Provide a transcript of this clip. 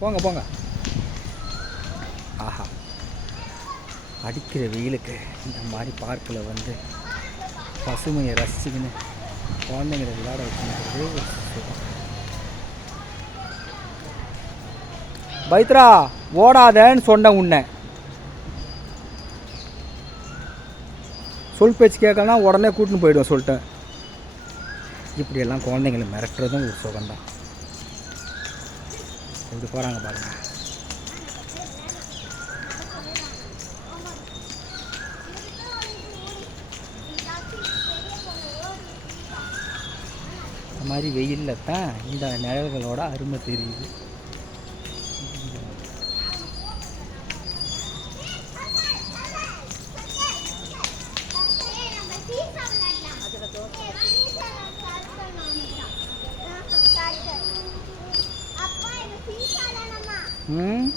போங்க போங்க. ஆஹா. அடிக்கிற வெயிலுக்கு இந்த மாதிரி பார்க்கில் வந்து பசுமையை ரசிச்சுக்கின்னு குழந்தைங்களை விளையாட வச்சுக்கிறது பைத்ரா ஓடாதேன்னு சொன்ன உன்னை. சொல் பேச்சு கேட்கலனா உடனே கூட்டின்னு போயிடுவேன் சொல்லிட்டேன். இப்படியெல்லாம் குழந்தைங்களை மிரட்டுறதும் ஒரு சுகம்தான். எப்படி போகிறாங்க பாருங்க. இந்த மாதிரி வெயிலில் தான் இந்த நிழல்களோட அருமை தெரியுது. 嗯？